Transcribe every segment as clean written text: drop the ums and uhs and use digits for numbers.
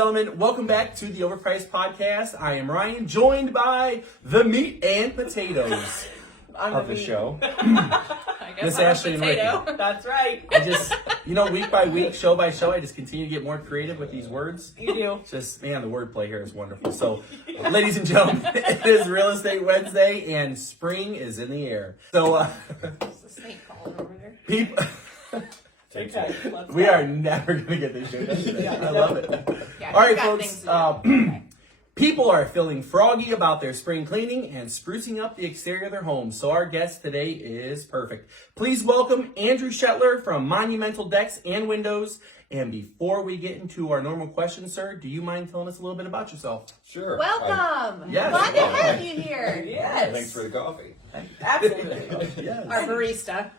gentlemen, welcome back to the Overpriced Podcast. I am Ryan, joined by the meat and potatoes of the show. I guess Miss I'm Ashley a and potato. Ricky. That's right. I just, week by week, show by show, I just continue to get more creative with these words. You do. Just, man, the wordplay here is wonderful. So, ladies and gentlemen, it is Real Estate Wednesday, and spring is in the air. So, There's a snake crawling over there. people... Okay, let's We go. are never going to get this show done today. I love it. Yeah, All right, we've got folks. things to do. People are feeling froggy about their spring cleaning and sprucing up the exterior of their homes, so our guest today is perfect. Please welcome Andrew Shetler from Monumental Decks and Windows. And before we get into our normal questions, sir, do you mind telling us a little bit about yourself? Sure. Welcome. Yes. Glad to have you here. Yes. Thanks for the coffee. Absolutely. Yes. Our barista.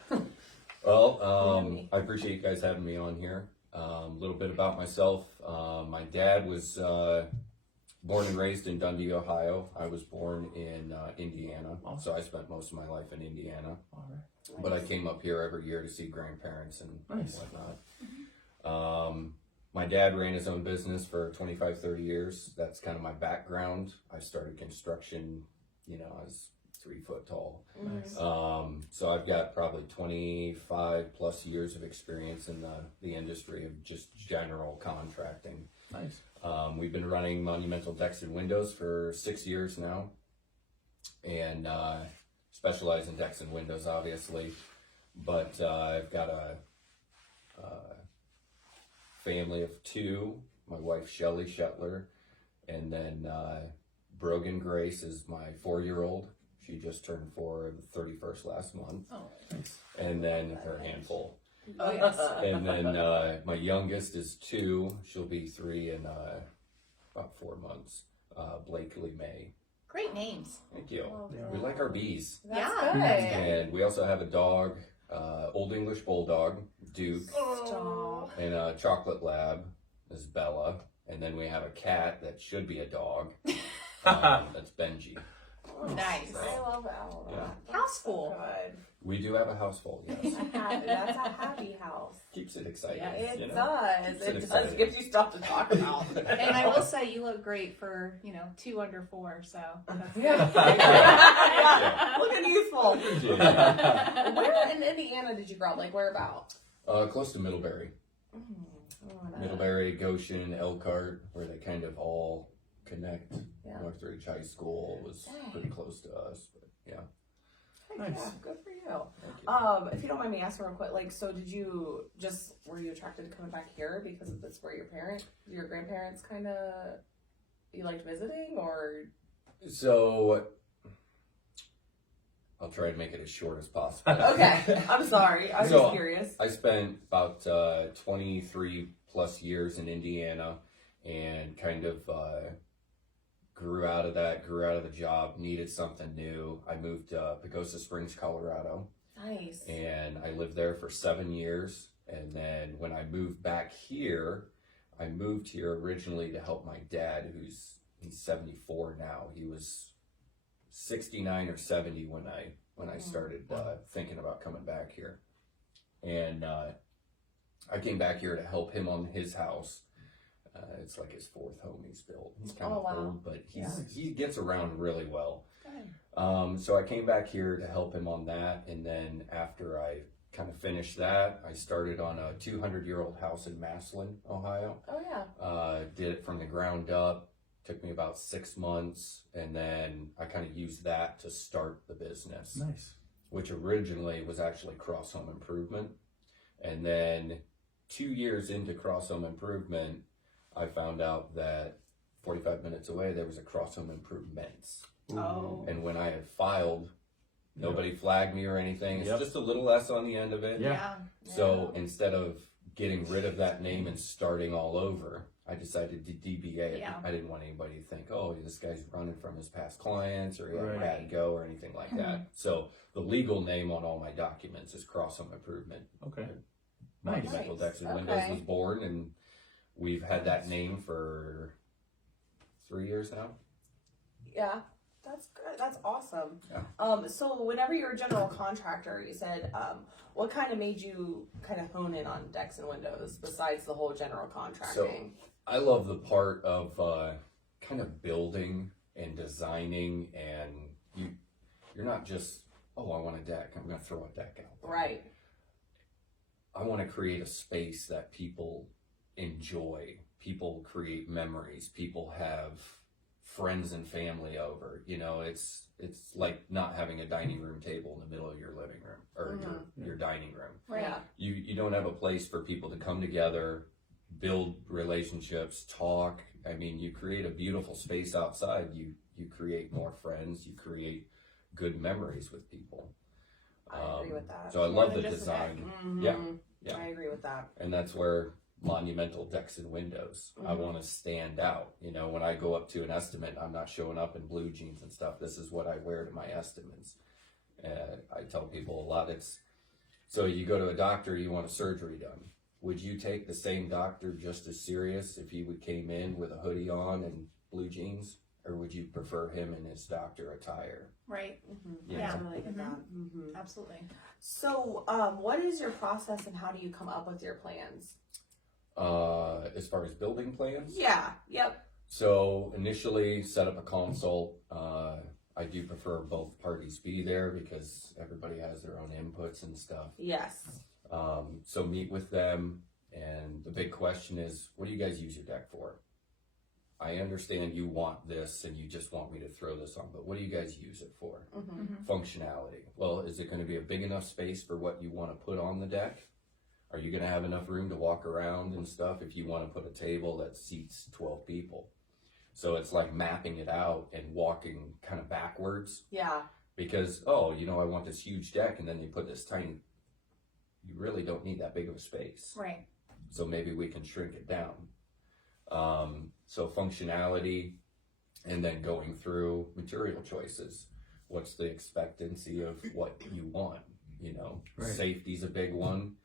Well, I appreciate you guys having me on here. A little bit about myself. My dad was born and raised in Dundee, Ohio. I was born in Indiana, so I spent most of my life in Indiana. All right. But I came up here every year to see grandparents and whatnot. My dad ran his own business for 25, 30 years. That's kind of my background. I started construction, I was 3 foot tall. Nice. So I've got probably 25 plus years of experience in the industry of just general contracting. Nice. We've been running Monumental Decks and Windows for 6 years now, and specialize in decks and windows, obviously. But I've got a family of 2. My wife, Shelly Shetler, and then Brogan Grace is my 4-year-old. She just turned 4 the 31st last month. Oh, Nice. And then her handful. oh yes. And then my youngest is 2. She'll be 3 in about 4 months. Blakely May. Great names. Thank you. Yeah. We like our bees. That's good. And we also have a dog, Old English Bulldog, Duke, Stop. and a chocolate lab is Bella. And then we have a cat that should be a dog. That's Benji. Nice. I love all Yeah. that. House full. Good. We do have a house full, yes. That's a happy house. Keeps it exciting. Yeah, It you know? does. Keeps It it does. exciting. Gives you stuff to talk about. And I will say you look great for, 2 under 4, so that's good. Yeah. Looking youthful. Yeah. Where in Indiana did you grow up? Like whereabouts? Close to Middlebury. Middlebury, Goshen, Elkhart, where they kind of all connect. Yeah. Northridge High School was pretty close to us, but yeah. Nice. Yeah, good for you. Thank you. If you don't mind me asking real quick, like, so were you attracted to coming back here because that's where your grandparents kind of, you liked visiting, or? So, I'll try to make it as short as possible. Okay, I'm sorry. I was So, just curious. I spent about 23 plus years in Indiana and kind of grew out of the job, needed something new. I moved to Pagosa Springs, Colorado, Nice. and I lived there for 7 years. And then when I moved back here, I moved here originally to help my dad, he's 74 now. He was 69 or 70 when I started thinking about coming back here. And I came back here to help him on his house. It's like his 4th home he's built. He's kind of old, but he gets around really well. So I came back here to help him on that, and then after I kind of finished that, I started on a 200-year-old house in Massillon, Ohio. Oh yeah. Did it from the ground up. Took me about 6 months, and then I kind of used that to start the business. Nice. Which originally was actually Cross Home Improvement. And then 2 years into Cross Home Improvement, I found out that 45 minutes away there was a Cross Home Improvements. Oh. And when I had filed, nobody flagged me or anything. It's Yep. just a little S on the end of it. Yeah. So instead of getting rid of that name and starting all over, I decided to DBA it. Yeah. I didn't want anybody to think, oh, this guy's running from his past clients or he had a Right. bad go or anything like that. So the legal name on all my documents is Cross Home Improvement. Okay. Nice. Monumental Nice. Decks and Windows Okay. was born, and we've had that name for 3 years now. Yeah. That's good. That's awesome. Yeah. So whenever you're a general contractor, you said, what kind of made you kind of hone in on decks and windows besides the whole general contracting? I love the part of kind of building and designing, and you're not just, oh, I want a deck, I'm going to throw a deck out there. Right. I want to create a space that people enjoy. People create memories. People have friends and family over. You know, it's like not having a dining room table in the middle of your living room or your dining room. Right. Yeah. You don't have a place for people to come together, build relationships, talk. I mean, you create a beautiful space outside. You create more friends. You create good memories with people. I agree with that. So I More love than the just a deck. design. Mhm. Yeah. I agree with that. And that's where Monumental Decks and Windows, I want to stand out. You know, when I go up to an estimate, I'm not showing up in blue jeans and stuff. This is what I wear to my estimates. I tell people a lot, so you go to a doctor, you want a surgery done. Would you take the same doctor just as serious if he came in with a hoodie on and blue jeans? Or would you prefer him in his doctor attire? Right. Yeah. I totally get that. Absolutely. So, what is your process and how do you come up with your plans? As far as building plans? Yeah. Yep. So initially set up a consult. I do prefer both parties be there because everybody has their own inputs and stuff. Yes. So meet with them, and the big question is, what do you guys use your deck for? I understand you want this and you just want me to throw this on, but what do you guys use it for? Functionality. Well, is it going to be a big enough space for what you want to put on the deck? Are you going to have enough room to walk around and stuff if you want to put a table that seats 12 people? So it's like mapping it out and walking kind of backwards. Yeah. Because, oh, you know, I want this huge deck, and then you put this tiny, you really don't need that big of a space. Right. So maybe we can shrink it down. So functionality, and then going through material choices. What's the expectancy of what you want? You know, Safety's a big one.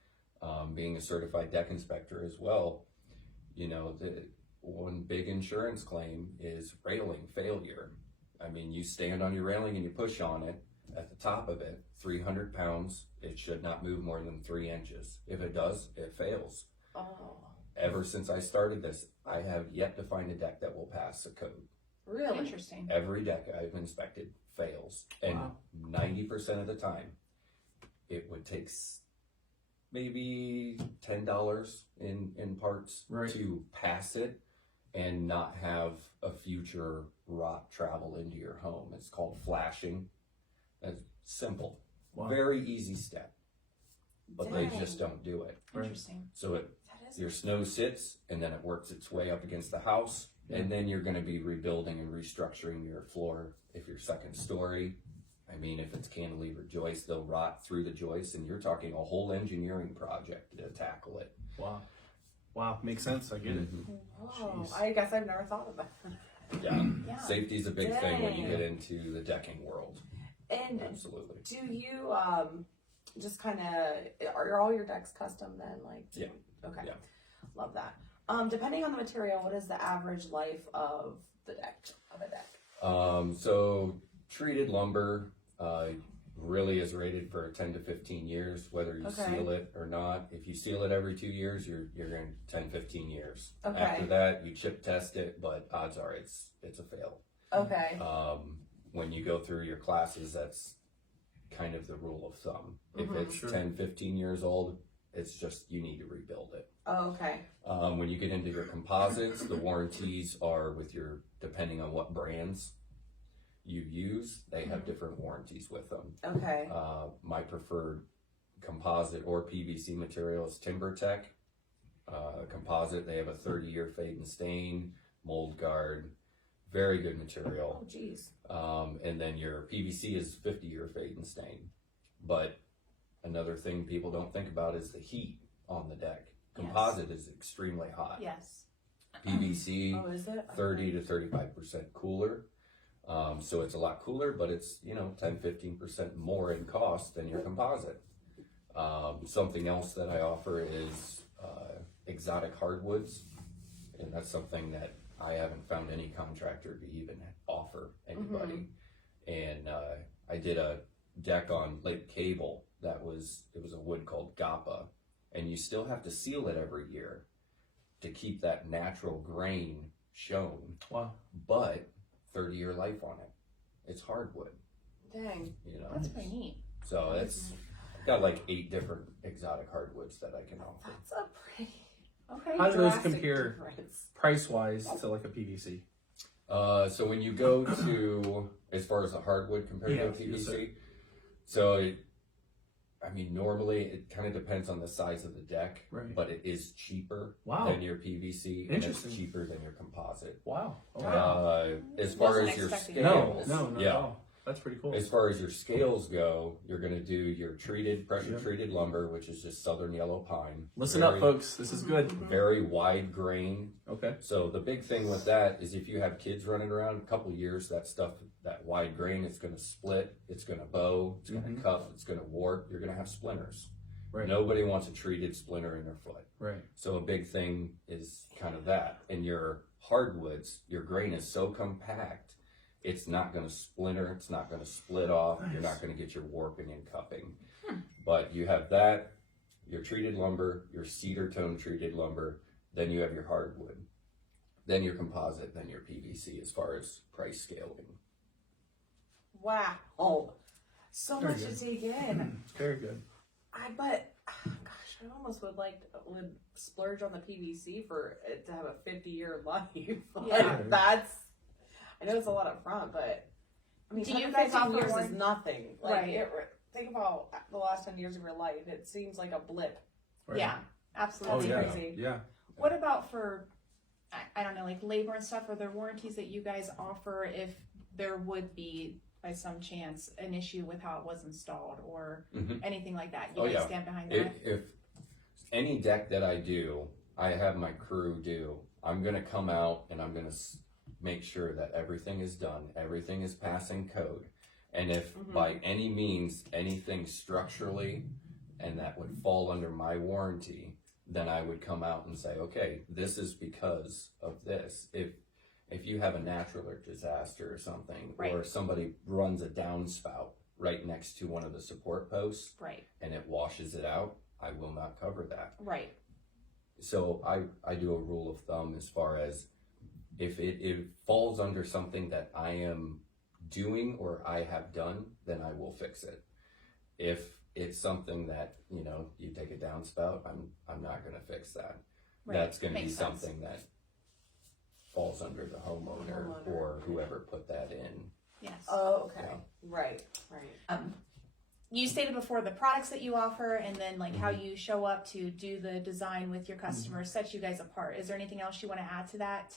Being a certified deck inspector as well, you know, the one big insurance claim is railing failure. I mean, you stand on your railing and you push on it. At the top of it, 300 pounds, it should not move more than 3 inches. If it does, it fails. Oh. Ever since I started this, I have yet to find a deck that will pass the code. Really? Interesting. Every deck I've inspected fails. And 90% of the time, it would take maybe $10 in parts to pass it and not have a future rot travel into your home. It's called flashing. That's simple. Very easy step. But they just don't do it. Interesting. So your snow sits, and then it works its way up against the house, and then you're going to be rebuilding and restructuring your floor if you're second story. I mean, if it's cantilever joists, they'll rot through the joists, and you're talking a whole engineering project to tackle it. Wow, makes sense. I get it. Oh, I guess I've never thought of that. Yeah. Safety's a big thing when you get into the decking world. And absolutely. Do you just kind of, are all your decks custom then? Like, Yeah. Okay. Yeah. Love that. Depending on the material, what is the average life of a deck? So treated lumber really is rated for 10 to 15 years, whether you seal it or not. If you seal it every 2 years, you're in 10, 15 years. Okay. After that, you chip test it, but odds are it's a fail. Okay. When you go through your classes, that's kind of the rule of thumb. If it's 10, 15 years old, it's just you need to rebuild it. Oh, okay. When you get into your composites, the warranties are depending on what brands you use, they have different warranties with them. Okay. My preferred composite or PVC material is TimberTech. Composite, they have a 30-year fade and stain, mold guard, very good material. Oh, geez. And then your PVC is 50-year fade and stain. But another thing people don't think about is the heat on the deck. Composite is extremely hot. Yes. PVC, Oh, is it? 30 to 35% cooler. So it's a lot cooler, but it's, 10, 15% more in cost than your composite. Something else that I offer is exotic hardwoods. And that's something that I haven't found any contractor to even offer anybody. and I did a deck on Lake Cable it was a wood called Gappa, and you still have to seal it every year to keep that natural grain shown. Wow. But 30-year life on it. It's hardwood. Dang. You know. That's pretty neat. So it's got like 8 different exotic hardwoods that I can offer. That's a pretty Okay. How do those drastic compare difference. price-wise to like a PVC? So when you go to, as far as the hardwood compared to a Yes, sir. PVC, so I mean, normally it kind of depends on the size of the deck, Right. but it is cheaper Wow. than your PVC, and it's Interesting. cheaper than your composite. Wow. Okay. As far Wasn't as your expecting scales, No, not yeah. at all. That's pretty cool. As far as your scales go, you're going to do your pressure treated lumber, which is just southern yellow pine. Listen Very- up, folks. This is good. Very wide grain. Okay. So the big thing with that is if you have kids running around a couple years, that stuff, that wide grain, it's going to split, it's going to bow, it's going to cup, it's going to warp. You're going to have splinters. Right. Nobody wants a treated splinter in their foot. Right. So a big thing is kind of that. And your hardwoods, your grain is so compact, it's not going to splinter, it's not going to split off, You're not going to get your warping and cupping. But you have that, your treated lumber, your cedar tone treated lumber, then you have your hardwood, then your composite, then your PVC as far as price scaling. Wow. Oh, so Very much good. to take in. Very good. But gosh, I almost would splurge on the PVC for it to have a 50-year life. Yeah. That's. I know it's a lot up front, but I mean, Do you 10 guys 15 offer years more- is nothing. Right. Think about the last 10 years of your life. It seems like a blip. Right. Yeah, Oh, absolutely. yeah. crazy. Yeah. What about for, I don't know, like labor and stuff? Are there warranties that you guys offer if there would be, by some chance, an issue with how it was installed or anything like that? You Oh, guys yeah. stand behind that? If any deck that I do, I have my crew do, I'm going to come out and I'm going to make sure that everything is done, everything is passing code. And if by any means anything structurally and that would fall under my warranty, then I would come out and say, okay, this is because of this. If you have a natural disaster or something, Right. or somebody runs a downspout right next to one of the support posts Right, and it washes it out, I will not cover that. right. So I do a rule of thumb as far as if it falls under something that I am doing or I have done, then I will fix it. If it's something that, you take a downspout, I'm not going to fix that. Right. That's going to be Makes sense. something that falls under the homeowner or whoever put that in. Yes. Oh, okay. Yeah. Right. You stated before the products that you offer and then like how you show up to do the design with your customers sets you guys apart. Is there anything else you want to add to that?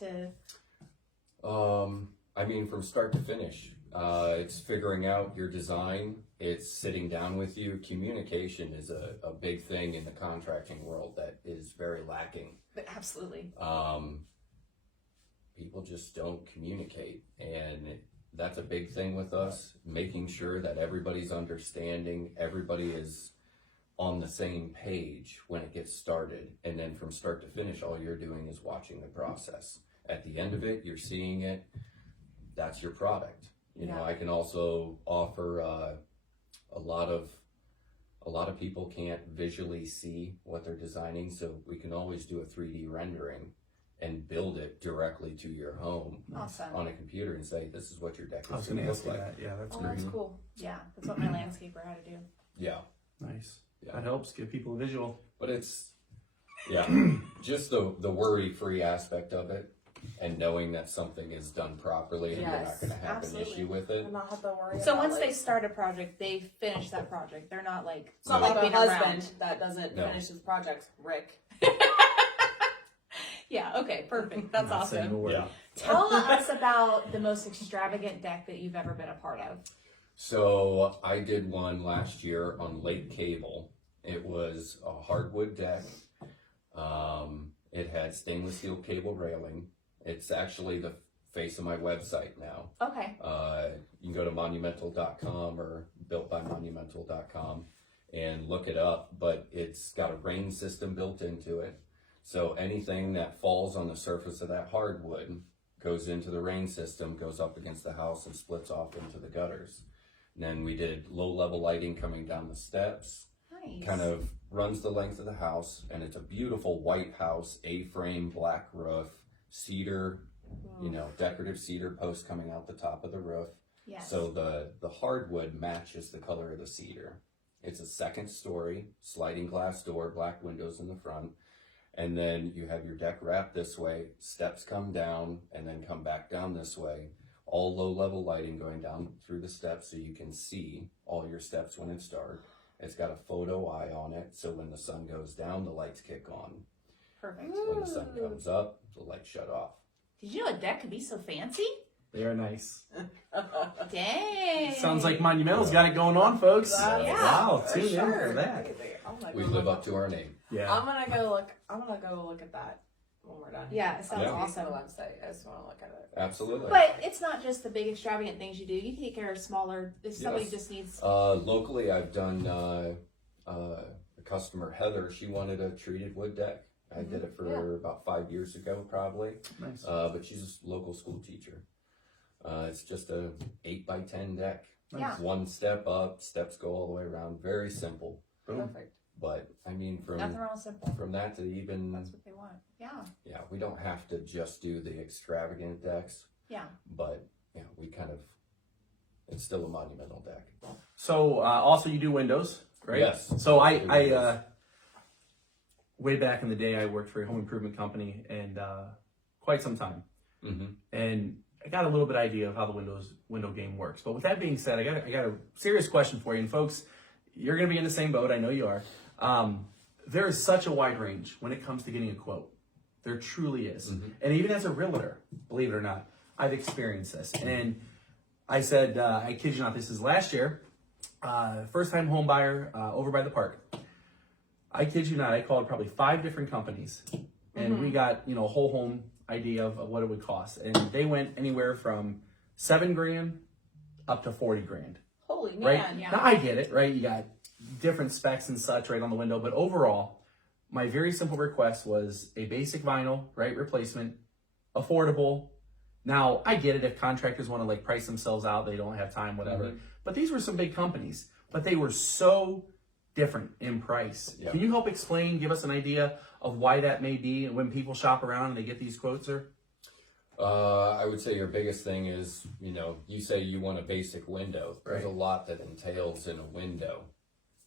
I mean, from start to finish, it's figuring out your design. It's sitting down with you. Communication is a big thing in the contracting world that is very lacking. Absolutely. People just don't communicate, and that's a big thing with us, making sure that everybody's understanding, everybody is on the same page when it gets started, and then from start to finish, all you're doing is watching the process. At the end of it, you're seeing it, that's your product. I can also offer a lot of people can't visually see what they're designing, so we can always do a 3D rendering and build it directly to your home Awesome. on a computer and say, this is what your deck I was is going going to to ask look you like. that. Yeah, that's Oh, great. that's cool. Yeah, that's what my landscaper had to do. Yeah, Nice. Yeah. That helps give people a visual. but it's, just the worry-free aspect of it and knowing that something is done properly and you're not Yes, going to have absolutely. an issue with it. And not have to worry So about once they start a project, they finish that project. They're not like it's not like a flipping husband around. that doesn't No. finish his projects, Rick. Yeah, okay, perfect. That's Not saying a awesome. word. Yeah. Tell us about the most extravagant deck that you've ever been a part of. So I did one last year on Lake Cable. It was a hardwood deck. It had stainless steel cable railing. It's actually the face of my website now. Okay. You can go to monumental.com or builtbymonumental.com and look it up, but it's got a rain system built into it. So anything that falls on the surface of that hardwood goes into the rain system, goes up against the house and splits off into the gutters. And then we did low level lighting coming down the steps, Nice. kind of runs the length of the house, and it's a beautiful white house, A-frame, black roof, cedar, decorative cedar posts coming out the top of the roof. Yes. So the hardwood matches the color of the cedar. It's a second story, sliding glass door, black windows in the front. And then you have your deck wrapped this way, steps come down and then come back down this way. All low level lighting going down through the steps so you can see all your steps when it's dark. It's got a photo eye on it, so when the sun goes down, the lights kick on. Perfect. When the sun comes up, the lights shut off. Did you know a deck could be so fancy? They are nice. Dang. Sounds like Monumental's got it going on, folks. Yeah. Wow, For tune in sure. for that. We live up to our name. Yeah. I'm gonna go look at that when we're done. Yeah, it sounds Yeah. awesome. On the website. I just want to look at it. Absolutely. But it's not just the big extravagant things you do. You take care of smaller. If somebody Yes. just needs. Locally, I've done a customer, Heather. She wanted a treated wood deck. I did it for her about 5 years ago, probably. Nice. But she's a local school teacher. It's just a 8x10 deck. Yeah. One step up, steps go all the way around. Very simple. Perfect. But I mean, Nothing wrong with simple. from that to even, That's what they want. Yeah. we don't have to just do the extravagant decks. Yeah. But we kind of, it's still a monumental deck. So also you do windows, right? Yes. So I do I windows. way back in the day I worked for a home improvement company and quite some time. Mm-hmm. And I got a little bit idea of how the window game works. But with that being said, I got a serious question for you. And folks, you're going to be in the same boat. I know you are. There is such a wide range when it comes to getting a quote. There truly is. Mm-hmm. And even as a realtor, believe it or not, I've experienced this. And I said, I kid you not, this is last year. First time home buyer over by the park. I kid you not, I called probably 5 different companies. And we got, a whole home idea of what it would cost. And they went anywhere from $7,000 up to $40,000. Holy man. Right? Yeah. Now I get it, right? You got different specs and such right on the window, but overall, my very simple request was a basic vinyl, right? Replacement, affordable. Now I get it if contractors want to like price themselves out, they don't have time, whatever. Mhm. But these were some big companies, but they were so different in price. Yeah. Can you help explain, give us an idea of why that may be and when people shop around and they get these quotes, sir? I would say your biggest thing is, you say you want a basic window. There's Right. a lot that entails in a window.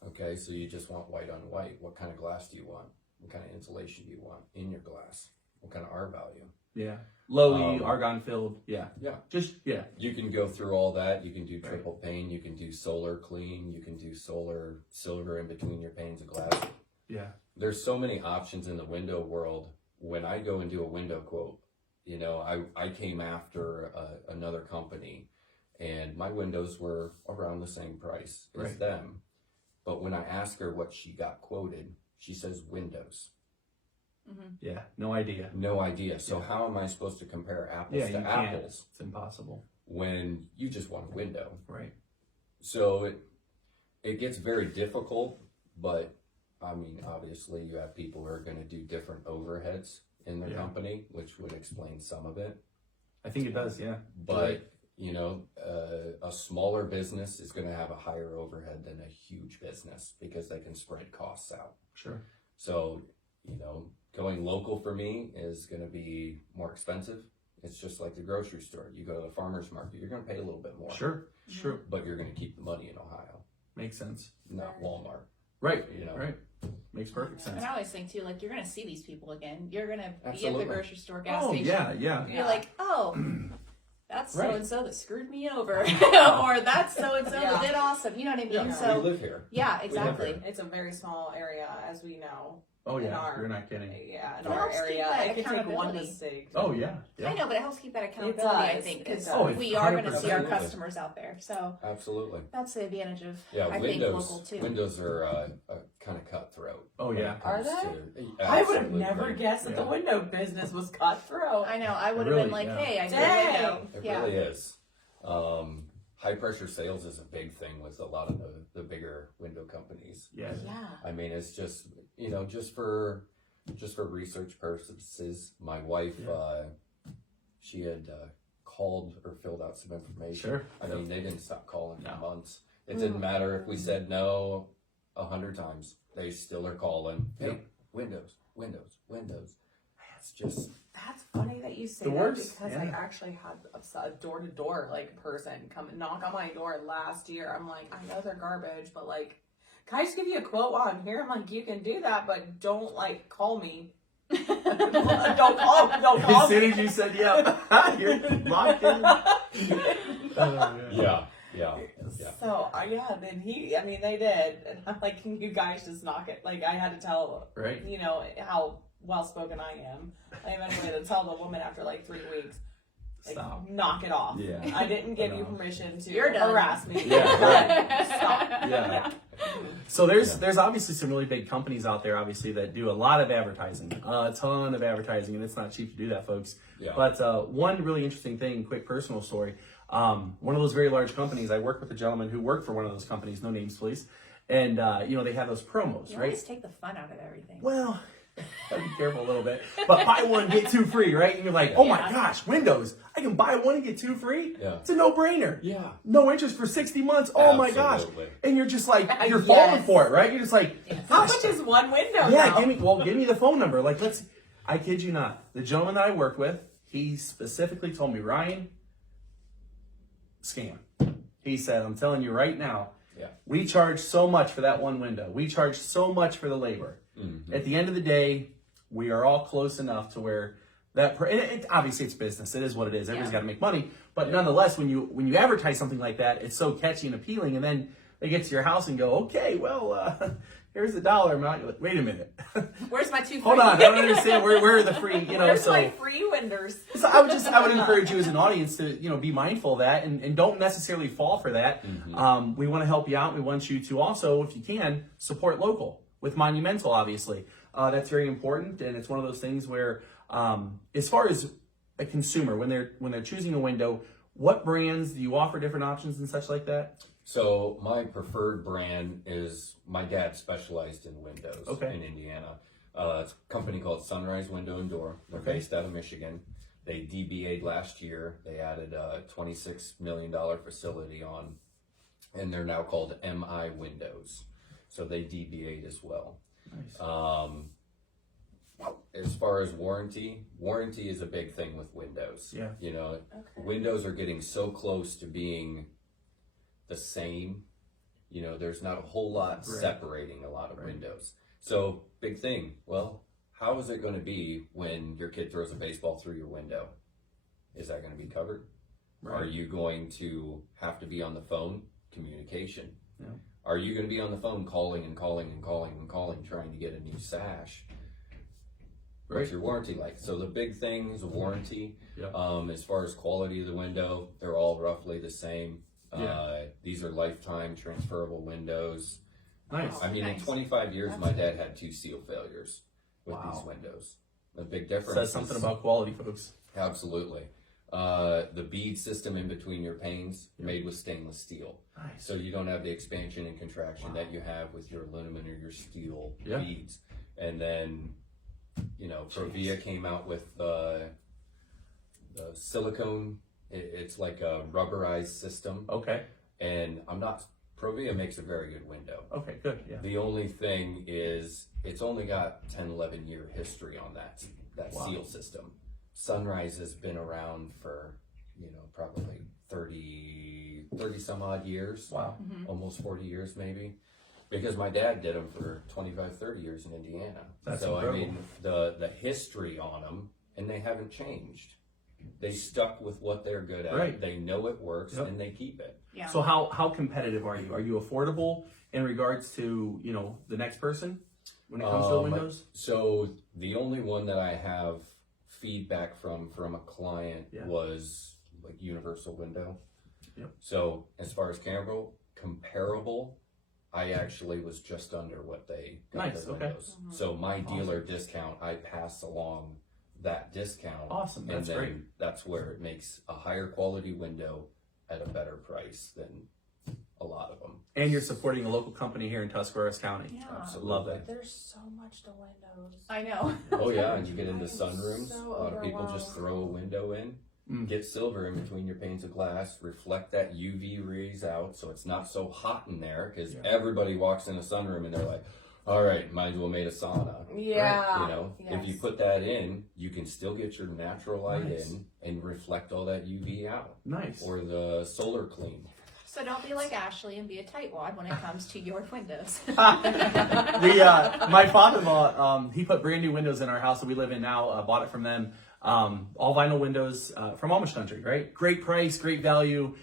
Okay, so you just want white on white. What kind of glass do you want? What kind of insulation do you want in your glass? What kind of R value? Yeah. Low E, Um, argon filled. Yeah. Yeah. Just, yeah. You can go through all that. You can do Right. triple pane. You can do solar clean. You can do solar silver in between your panes of glass. Yeah. There's so many options in the window world. When I go and do a window quote, I came after another company and my windows were around the same price as Right. them. But when I ask her what she got quoted, she says windows. Yeah. No idea. No idea. So how am I supposed to compare apples Yeah, to you can't. apples It's impossible. when you just want a window? Right. So it gets very difficult, but I mean, obviously you have people who are going to do different overheads in their Yeah. company, which would explain some of it. I think it does, yeah. But, a smaller business is going to have a higher overhead than a huge business because they can spread costs out. Sure. So, going local for me is going to be more expensive. It's just like the grocery store. You go to the farmer's market, you're going to pay a little bit more. Sure. Sure. But you're going to keep the money in Ohio, Makes sense. not Walmart. Right. You know. Right. Makes perfect sense. And I always think too, like you're gonna see these people again. You're gonna be at Absolutely. the grocery store, gas Oh, station. yeah, yeah. You're like, oh, that's Right. so and so that screwed me over, or that's so and so Yeah. that did awesome. You know what I mean? Yeah, So we live here. yeah, live exactly. here. It's a very small area, as we know. Oh, In yeah. our- You're not kidding. Yeah, in It our helps keep area, that it could take one accountability. mistake. Oh, yeah. I Yeah. know, but it helps keep that accountability. I does. think It because does. Oh, it's we are going to see our 100%. customers out there. So Absolutely. that's the advantage of Yeah, I think local too. Windows are kind of cutthroat. Oh, when yeah. it comes Are to- I would have Absolutely. never guessed that the Yeah. window business was cutthroat. I know. I would have Really, been like, yeah. hey, I did a Dang. window. It Yeah. really is. High pressure sales is a big thing with a lot of the bigger window companies. Yeah. Yeah. I mean, it's just just for research purposes. My wife, Yeah. she had called or filled out some information. Sure. I mean, they didn't stop calling for No. months. It didn't matter if we said no 100 times. They still are calling. Hey, Yep. Windows. It's just That's funny that you say The that worst, because I yeah. actually had a door-to-door like person come and knock on my door last year. I'm like, I know they're garbage, but like, can I just give you a quote while I'm here? I'm like, you can do that, but don't like call me. don't call As soon me. as you said, yeah, you're locked in. yeah. So then they did, and I'm like, can you guys just knock it? Like I had to tell, Right. you know how well spoken I am. I eventually had to tell the woman after like 3 weeks, like, Stop. knock it off. Yeah. I didn't give you Enough. permission to You're done. harass me. Yeah, Stop. Yeah. So there's obviously some really big companies out there, obviously, that do a lot of advertising, a ton of advertising, and it's not cheap to do that, folks. Yeah. But one really interesting thing, quick personal story. One of those very large companies, I worked with a gentleman who worked for one of those companies, no names, please. And, they have those promos, You right? always take the fun out of everything. Well, gotta be careful a little bit. But buy one, get 2 free, right? And you're like, oh my Yeah. gosh, Windows, I can buy one and get 2 free? Yeah. It's a no-brainer. Yeah. No interest for 60 months. Oh my gosh. Absolutely. And you're just like, you're Yes. falling for it, right? You're just like, How much is one window? yeah, now? give me the phone number. Like, I kid you not. The gentleman that I worked with, he specifically told me, Ryan, scam. He said, I'm telling you right now, Yeah. we charge so much for that one window. We charge so much for the labor. Mm-hmm. At the end of the day, we are all close enough to where that, obviously it's business. It is what it is. Everybody's got to make money. But nonetheless, when you advertise something like that, it's so catchy and appealing. And then they get to your house and go, okay, well, here's the dollar amount. You're like, wait a minute. Where's my 2 free? Hold on. I don't understand. Where are the free, Where's so. my free windows? So I would encourage you as an audience to, be mindful of that and don't necessarily fall for that. Mm-hmm. We want to help you out. We want you to also, if you can, support local with Monumental, obviously. That's very important. And it's one of those things where, as far as a consumer, when they're choosing a window, what brands do you offer different options and such like that? So my preferred brand is, my dad specialized in windows in Indiana. It's a company called Sunrise Window and Door. They're based out of Michigan. They DBA'd last year. They added a $26 million facility on, and they're now called MI Windows. So they DBA'd as well. Nice. As far as warranty is a big thing with Windows. Yeah. Windows are getting so close to being the same. There's not a whole lot separating a lot of windows. So big thing. Well, how is it going to be when your kid throws a baseball through your window? Is that going to be covered? Right. Are you going to have to be on the phone? Communication. Yeah. Are you going to be on the phone calling, trying to get a new sash? What's your warranty like? So the big thing is a warranty. Yeah. As far as quality of the window, they're all roughly the same. These are lifetime transferable windows. Nice. I mean, in 25 years, my dad had 2 seal failures with these windows. The big difference Says something about quality, folks. Absolutely. The bead system in between your panes made with stainless steel. Nice. So you don't have the expansion and contraction that you have with your aluminum or your steel beads. And then, Provia came out with the silicone. It's like a rubberized system. Okay. And Provia makes a very good window. Okay, good. Yeah. The only thing is it's only got 10, 11 year history on that seal system. Sunrise has been around for, probably 30 some odd years. Wow. Almost 40 years maybe. Because my dad did them for 25, 30 years in Indiana. That's so incredible. I mean, the history on them, and they haven't changed. They stuck with what they're good at. Right. They know it works, and they keep it. Yeah. So how competitive are you? Are you affordable in regards to, the next person when it comes to the windows? So the only one that I have feedback from a client was like Universal Window. Yep. So as far as comparable, I actually was just under what they got Nice, their okay. windows. So my dealer discount, I pass along that discount. Awesome, that's and then great. that's where it makes a higher quality window at a better price than a lot of them. And you're supporting a local company here in Tuscarawas County. Yeah. Absolutely. Love that. There's so much to windows. I know. Oh yeah, and you get into I'm sunrooms. so A lot of people just overwhelmed. throw a window in. Get silver in between your panes of glass, reflect that UV rays out so it's not so hot in there, because everybody walks in a sunroom and they're like, all right, might as well made a sauna. Yeah. You know, if you put that in, you can still get your natural light in and reflect all that UV out. Nice. Or the solar clean. So don't be like Ashley and be a tightwad when it comes to your windows. My father-in-law, he put brand new windows in our house that we live in now. Bought it from them. All vinyl windows from Amish country, right? Great price, great value.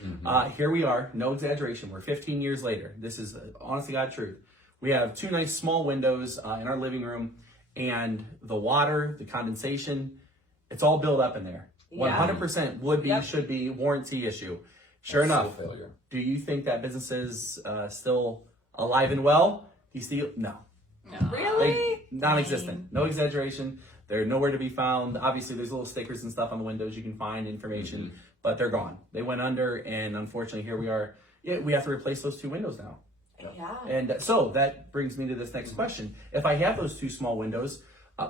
Here we are, no exaggeration. We're 15 years later. This is honest to God truth. We have 2 nice small windows in our living room, and the water, the condensation, it's all built up in there. 100% would be, should be warranty issue. Sure enough. Failure. Do you think that business is still alive and well? Do you see? No. Really? Non-existent. No exaggeration. They're nowhere to be found. Obviously, there's little stickers and stuff on the windows. You can find information, but they're gone. They went under, and unfortunately, here we are. We have to replace those 2 windows now. Yeah. And so that brings me to this next question. If I have those 2 small windows,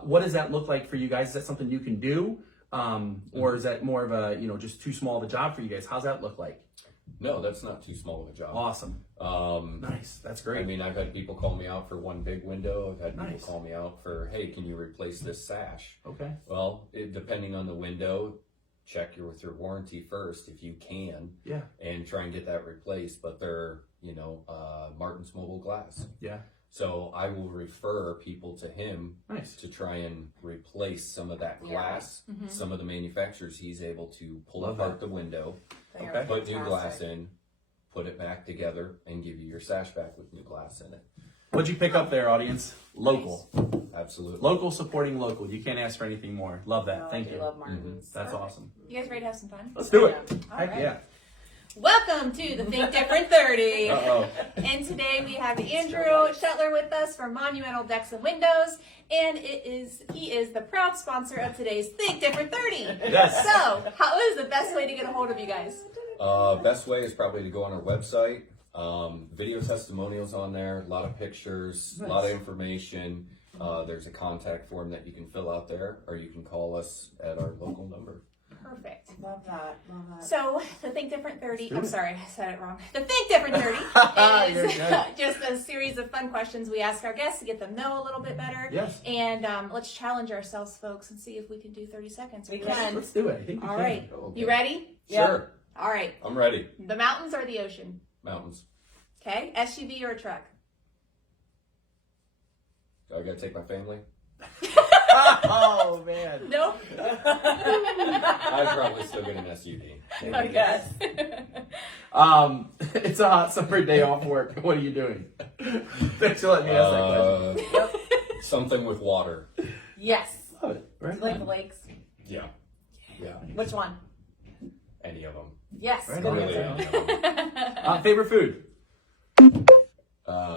what does that look like for you guys? Is that something you can do? Or is that more of a, just too small of a job for you guys? How's that look like? No, that's not too small of a job. Awesome. Nice. That's great. I mean, I've had people call me out for one big window. I've had people call me out for, hey, can you replace this sash? Okay. Well, depending on the window, check with your warranty first if you can. Yeah. And try and get that replaced. But they're, Martin's Mobile Glass. Yeah. So I will refer people to him to try and replace some of that glass. Some of the manufacturers, he's able to pull apart the window, put new glass in, put it back together, and give you your sash back with new glass in it. What'd you pick up there, audience? Local. Absolutely. Local supporting local. You can't ask for anything more. Love that. Oh, Thank you. Love Martins. That's awesome. You guys ready to have some fun? Let's do it. All Heck right. yeah. Welcome to the Think Different 30. Uh-oh. And today we have Andrew Shetler with us from Monumental Decks and Windows, and he is the proud sponsor of today's Think Different 30. Yes. So, how is the best way to get a hold of you guys? Best way is probably to go on our website. Video testimonials on there, a lot of pictures, a lot of information. There's a contact form that you can fill out there, or you can call us at our local number. Perfect. Love that. Love that. So, the Think Different 30, I'm sorry, I said it wrong. The Think Different 30 is just a series of fun questions we ask our guests to get them know a little bit better. Yes. And let's challenge ourselves, folks, and see if we can do 30 seconds. Are you We ready? can. Let's do it. I think we All can. right. Okay. You ready? Sure. All right. I'm ready. The mountains or the ocean? Mountains. Okay. SUV or a truck? I gotta take my family. Oh, man. Nope. I'd probably still get an SUV. I guess. It's a hot summer day off work. What are you doing? Thanks for letting me ask that question. Something with water. Yes. Love it. Do Right. you like the lakes? Yeah. Yeah. Which one? Any of them. Yes. Right Good on. Really, answer. any of them. Favorite food?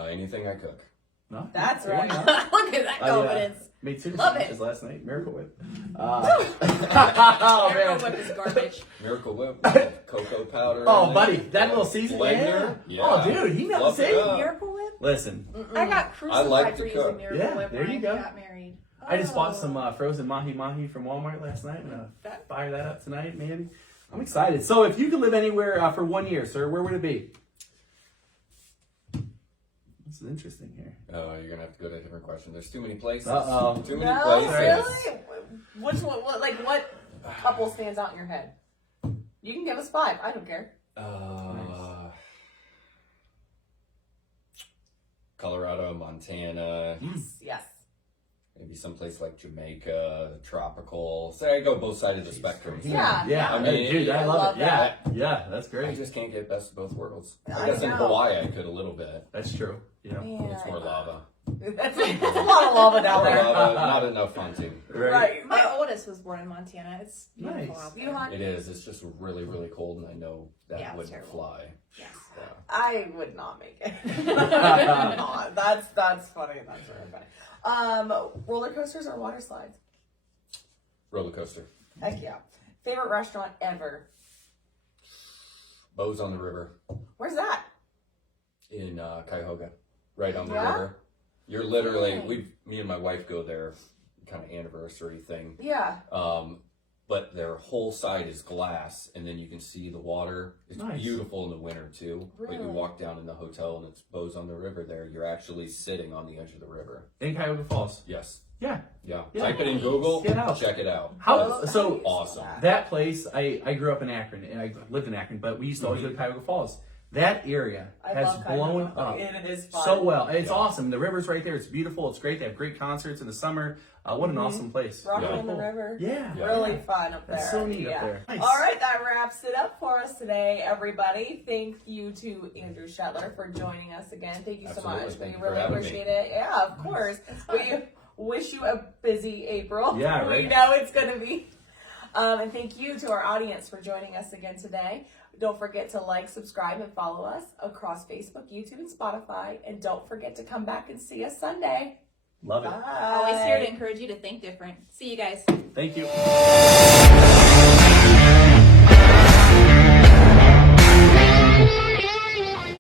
Anything I cook. No? That's There right. you go. Look at that confidence. Made 2 Love sandwiches it. last night. Miracle Whip. Oh, Miracle man. Whip is garbage. Miracle Whip, cocoa powder. Oh, in it. buddy, that little season. Blender. Yeah. Oh, dude, he knows Love the it same. up. Miracle Whip? Listen, I got crucified like for to using cook. Miracle Yeah, Whip there when you I go. got married. I just bought Oh. some frozen mahi from Walmart last night. I'm gonna fire that up tonight, man. I'm excited. So, if you could live anywhere for 1 year, sir, where would it be? This is interesting here. Oh, you're gonna have to go to a different question. There's too many places. Uh-oh. Too many No, places. really? Which one? What couple stands out in your head? You can give us 5. I don't care. Colorado, Montana, Yes. maybe someplace like Jamaica, tropical. Say I go both sides of the spectrum. Yeah. Yeah, I mean, dude, I I love love it. Yeah, yeah, that's I great. just can't get best of both worlds. I I guess in know. Hawaii I could a little bit. That's true. You know, Yeah. It's more lava. That's a lot of lava down More there. lava, not enough hunting. Right. My oldest was born in Montana. It's beautiful Nice. out there. You hunt? It is. It's just really, really cold, and I know that Yeah, it's wouldn't terrible. fly. Yes. Yeah. I would not make it. Not. That's funny. That's really funny. Roller coasters or water slides? Roller coaster. Heck yeah. Favorite restaurant ever? Bows on the river Where's that? in Cuyahoga, right on the Yeah? river. You're literally Really? me and my wife go there, kind of anniversary thing. Yeah. but their whole side is glass, and then you can see the water. It's Nice. beautiful in the winter too. But you Really? walk down in the hotel and it's bows on the river there. You're actually sitting on the edge of the river. In Cuyahoga Falls. Yes. Yeah. Yeah. Yeah. Type it in Google. Get out. Check it out. How It's so? awesome. That place, I grew up in Akron, and I lived in Akron, but we used to always go to Cuyahoga Falls. That area I has love blown Cuyahoga. up It is fun. so well. And it's Yeah. awesome. The river's right there. It's beautiful. It's great. They have great concerts in the summer. What an awesome place. Rocking Yeah. on the river. Yeah. Yeah. Really fun up there. That's so neat up there. Nice. All right, that wraps it up for us today, everybody. Thank you to Andrew Shetler for joining us again. Thank you Absolutely. so much. Thank We you for really having me. appreciate it. Yeah, of course. We wish you a busy April. Yeah, right. We know it's going to be. And thank you to our audience for joining us again today. Don't forget to like, subscribe, and follow us across Facebook, YouTube, and Spotify. And don't forget to come back and see us Sunday. Love it. Bye. Always here to encourage you to think different. See you guys. Thank you.